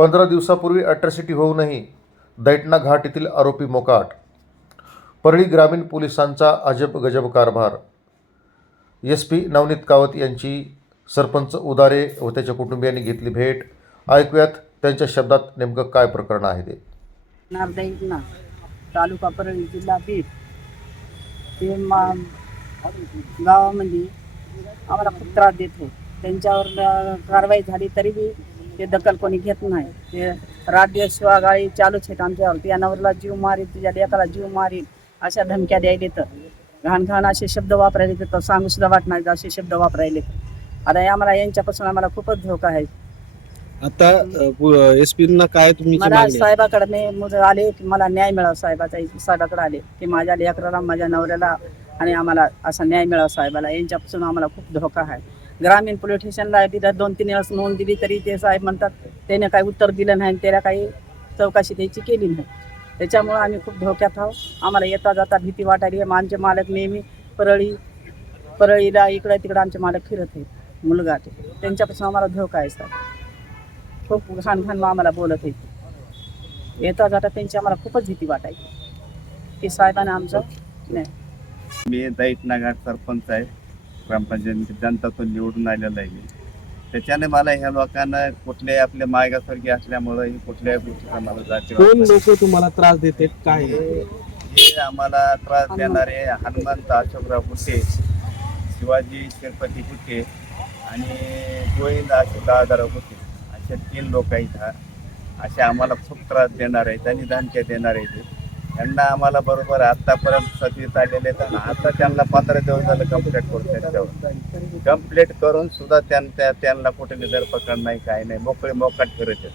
पंधरा दिवसापूर्वी अट्रॅसिटी होऊनही दैटणा घाट येथील आरोपी मोकाट परळी ग्रामीण पोलिसांचा अजब गजब कारभार. एस पी नवनीत कावत यांची सरपंच उदारे व त्याच्या कुटुंबियांनी घेतली भेट. ऐकूयात त्यांच्या शब्दात नेमकं काय प्रकरण आहे ते. तालुका परळी जिल्हा बीड. ते मा गावामध्ये आम्हाला खूप त्रास देतो त्यांच्यावर कारवाई झाली तरी बी ते दखल कोणी घेत नाही. ते रात्र शिवागाळी चालूच आहेत आमच्यावर त्या नवऱ्याला जीव मारील तुझ्या लेकाला जीव मारील अशा धमक्या द्यायले तर घाण घाण असे शब्द वापरायले तर सांगू सुद्धा वाटणार असे शब्द वापरायले आता आम्हाला यांच्यापासून आम्हाला खूपच धोका आहे. आता एस ना काय तुम्ही मला साहेबाकडे मी मुलं आले की मला न्याय मिळावा साहेबाचा साहेबाकडे आले की माझ्या लेकराला माझ्या नवऱ्याला आणि आम्हाला असा न्याय मिळावा साहेबाला. यांच्यापासून आम्हाला खूप धोका आहे. ग्रामीण पोलीस स्टेशनला तिथं दोन तीन वेळेस नोंद दिली तरी ते साहेब म्हणतात त्याने काही उत्तर दिलं नाही आणि त्याला काही चौकशी त्याची केली नाही. त्याच्यामुळं आम्ही खूप धोक्यात आहोत. आम्हाला येता जाता भीती वाटायली. आहे आमचे मालक नेहमी परळी परळीला इकडं तिकडं आमचे मालक फिरत आहेत. मुलगा ते त्यांच्यापासून आम्हाला धोका आहे साहेब. खूप घाण घाण आम्हाला बोलत आहे येता जाता त्यांची आम्हाला खूपच भीती वाटायची की साहेबांना आमचं नाही. मी दैट नागाट सरपंच आहे. ग्रामपंचायत जनतातून निवडून आलेला आहे मी. त्याच्याने मला ह्या लोकांना कुठल्याही आपल्या मागासवर्गीय असल्यामुळं ही कुठल्याही गोष्टीचा मला जाती कोण लोक तुम्हाला त्रास देते काय? हे हे आम्हाला त्रास देणारे हनुमंत अशोकराव कुटे शिवाजी शिरपती कुटे आणि गोविंद अशोक दादाराव कुटे असे तीन लोक आहेत हा. असे आम्हाला खूप त्रास देणार आहेत आणि धमक्या देणार आहेत त्यांना आम्हाला बरोबर आतापर्यंत सतीत आलेले आणि आता त्यांना पंधरा दिवस झालं कंप्लीट करून त्यांच्यावर. कंप्लीट करून सुद्धा त्यांना त्यांना कुठे धरपकड नाही काय नाही. मोकळे मोकाट फिरत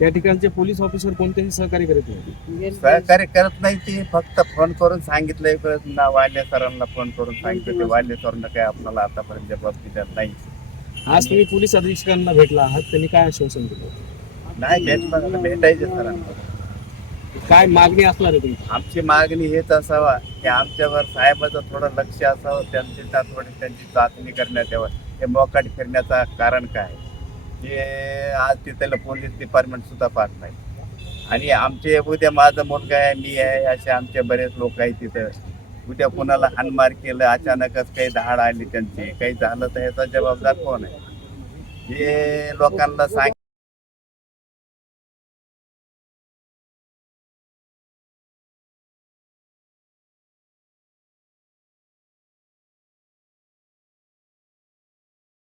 त्या ठिकाणचे पोलीस ऑफिसर कोणतेही सहकार्य करत नाही? सहकार्य करत नाही ते. फक्त फोन करून सांगितलंय वाल्य सरांना फोन करून सांगितलं. ते वाल्य सरांना काय आपल्याला आतापर्यंत जबाब दिलेला नाही. आज तुम्ही पोलीस अधीक्षकांना भेटला आहात. त्यांनी काय आश्वासन दिलं? नाही भेटलं. तर भेटायचे सरांना. काय मागणी असणार आहे तुमची? आमची मागणी हेच असावा की आमच्यावर साहेबाचं थोडं लक्ष असावं त्यांची त्या थोडी त्यांची चाचणी करण्यात यावं. हे मोकाट फिरण्याचं कारण काय हे आज तिथलं पोलीस डिपार्टमेंट सुद्धा पाहत नाही. आणि आमचे उद्या माझा मुलगा आहे मी आहे असे आमचे बरेच लोक आहेत तिथं. उद्या कुणाला हानमार केलं अचानकच काही धाड आली त्यांची. काही झालं तर ह्याचा जबाबदार कोण आहे? हे लोकांना सांग